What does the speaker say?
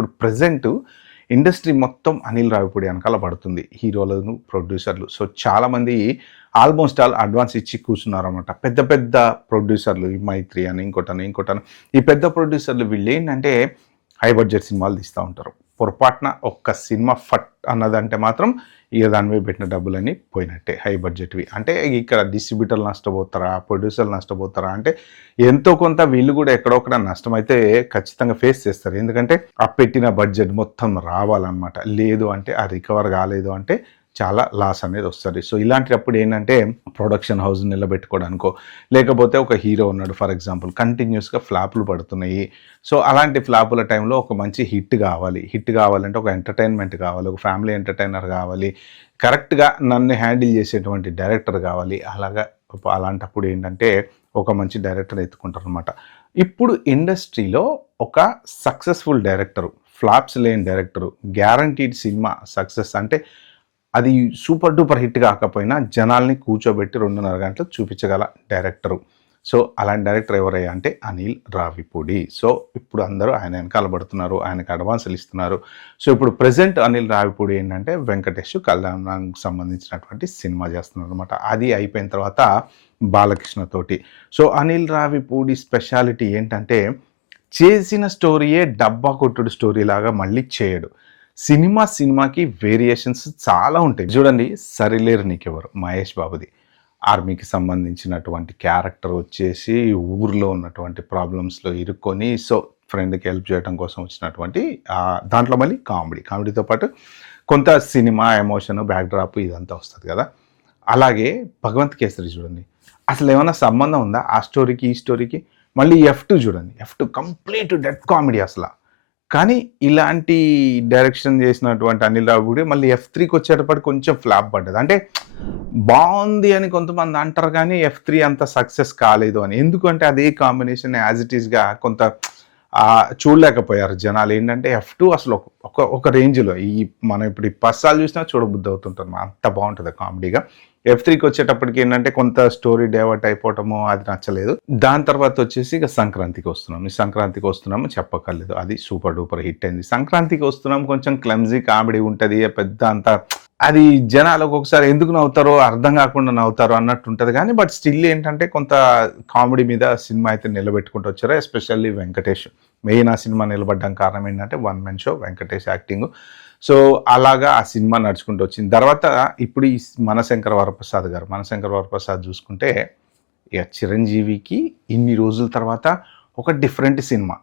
ఇప్పుడు present industry మొత్తం అనిల్ రావిపూడి వెనకాల పడుతుంది. హీరోలను, ప్రొడ్యూసర్లు. సో, చాలామంది ఆల్మోస్ట్ ఆల్ అడ్వాన్స్ ఇచ్చి కూర్చున్నారనమాట. పెద్ద పెద్ద ప్రొడ్యూసర్లు ఈ 'మైత్రి' అని, ఇంకోటని, ఇంకోటని. ఈ పెద్ద ప్రొడ్యూసర్లు వీళ్ళేంటంటే హై బడ్జెట్ సినిమాలు తీస్తా ఉంటారు. పొరపాటున ఒక్క సినిమా ఫట్ అన్నదంటే మాత్రం ఇక దాని మీద పెట్టిన డబ్బులన్నీ పోయినట్టే హై బడ్జెట్వి. అంటే ఇక్కడ డిస్ట్రిబ్యూటర్లు నష్టపోతారా, ప్రొడ్యూసర్లు నష్టపోతారా అంటే ఎంతో కొంత వీళ్ళు కూడా ఎక్కడొక్కడ నష్టమైతే ఖచ్చితంగా ఫేస్ చేస్తారు. ఎందుకంటే ఆ పెట్టిన బడ్జెట్ మొత్తం రావాలన్నమాట. లేదు అంటే ఆ రికవర్ కాలేదు అంటే చాలా లాస్ అనేది వస్తుంది. సో ఇలాంటప్పుడు ఏంటంటే ప్రొడక్షన్ హౌస్ నిలబెట్టుకోవడానికో, లేకపోతే ఒక హీరో ఉన్నాడు ఫర్ ఎగ్జాంపుల్, కంటిన్యూస్గా ఫ్లాపులు పడుతున్నాయి. సో అలాంటి ఫ్లాపుల టైంలో ఒక మంచి హిట్ కావాలి. హిట్ కావాలంటే ఒక ఎంటర్టైన్మెంట్ కావాలి, ఒక ఫ్యామిలీ ఎంటర్టైనర్ కావాలి, కరెక్ట్గా నన్ను హ్యాండిల్ చేసేటువంటి డైరెక్టర్ కావాలి. అలాంటప్పుడు ఏంటంటే ఒక మంచి డైరెక్టర్ ఎత్తుకుంటారు అనమాట. ఇప్పుడు ఇండస్ట్రీలో ఒక సక్సెస్ఫుల్ డైరెక్టరు, ఫ్లాప్స్ లేని డైరెక్టరు, గ్యారంటీడ్ సినిమా సక్సెస్ అంటే అది సూపర్ డూపర్ హిట్ కాకపోయినా జనాల్ని కూర్చోబెట్టి 2.5 గంటలు చూపించగల డైరెక్టరు. సో అలాంటి డైరెక్టర్ ఎవరయ్యా అంటే అనిల్ రావిపూడి. సో ఇప్పుడు అందరూ ఆయన వెనకాల పడుతున్నారు, ఆయనకు అడ్వాన్సులు ఇస్తున్నారు. సో ఇప్పుడు ప్రెజెంట్ అనిల్ రావిపూడి ఏంటంటే వెంకటేష్ కళ్యాణానికి సంబంధించినటువంటి సినిమా చేస్తున్నారు అనమాట. అది అయిపోయిన తర్వాత బాలకృష్ణ తోటి. సో అనిల్ రావిపూడి స్పెషాలిటీ ఏంటంటే చేసిన స్టోరీయే డబ్బా కొట్టుడు స్టోరీ లాగా మళ్ళీ చేయడు. సినిమాకి వేరియేషన్స్ చాలా ఉంటాయి. చూడండి 'సరిలేరు నీకెవరు' మహేష్ బాబుది. ఆర్మీకి సంబంధించినటువంటి క్యారెక్టర్ వచ్చేసి ఊర్లో ఉన్నటువంటి ప్రాబ్లమ్స్లో ఇరుక్కొని సో ఫ్రెండ్కి హెల్ప్ చేయడం కోసం వచ్చినటువంటి దాంట్లో మళ్ళీ కామెడీతో పాటు కొంత సినిమా ఎమోషన్ బ్యాక్డ్రాప్ ఇదంతా వస్తుంది కదా. అలాగే 'భగవంత్ కేసరి' చూడండి, అసలు ఏమైనా సంబంధం ఉందా ఆ స్టోరీకి ఈ స్టోరీకి? మళ్ళీ F2 చూడండి, F2 కంప్లీట్ డెడ్ కామెడీ అసలు. కానీ ఇలాంటి డైరెక్షన్ చేసినటువంటి అనిల్ రావిపూడి మళ్ళీ F3కి వచ్చేటప్పటికి కొంచెం ఫ్లాప్ పడ్డది. అంటే బాగుంది అని కొంతమంది అంటారు కానీ F3 అంత సక్సెస్ కాలేదు అని. ఎందుకంటే అదే కాంబినేషన్ యాజ్ ఇట్ ఈస్గా కొంత చూడలేకపోయారు జనాలు. ఏంటంటే F2 అసలు ఒక రేంజ్లో మనం ఇప్పుడు ఈ పస్సాలు చూసినా చూడబుద్ధి అవుతుంటారు, అంత బాగుంటుంది కామెడీగా. F3కి వచ్చేటప్పటికి ఏంటంటే కొంత స్టోరీ డైవర్ట్ అయిపోవటము అది నచ్చలేదు. దాని తర్వాత వచ్చేసి ఇక సంక్రాంతికి వస్తున్నాము చెప్పక్కర్లేదు, అది సూపర్ డూపర్ హిట్ అయింది. సంక్రాంతికి వస్తున్నాం కొంచెం క్లమ్జీ కామెడీ ఉంటుంది, పెద్ద అంతా అది జనాలు ఒక్కొక్కసారి ఎందుకు నవ్వుతారో అర్థం కాకుండా నవ్వుతారో అన్నట్టు ఉంటుంది. కానీ బట్ స్టిల్ ఏంటంటే కొంత కామెడీ మీద సినిమా అయితే నిలబెట్టుకుంటూ వచ్చారు. ఎస్పెషల్లీ వెంకటేష్ మెయిన్ ఆ సినిమా నిలబడ్డం కారణం ఏంటంటే 1 man show Venkatesh acting. So అలాగా ఆ సినిమా నడుచుకుంటూ వచ్చింది. తర్వాత ఇప్పుడు ఈ మనశంకర వరప్రసాద్ చూసుకుంటే ఇక చిరంజీవికి ఇన్ని రోజుల తర్వాత ఒక డిఫరెంట్ సినిమా.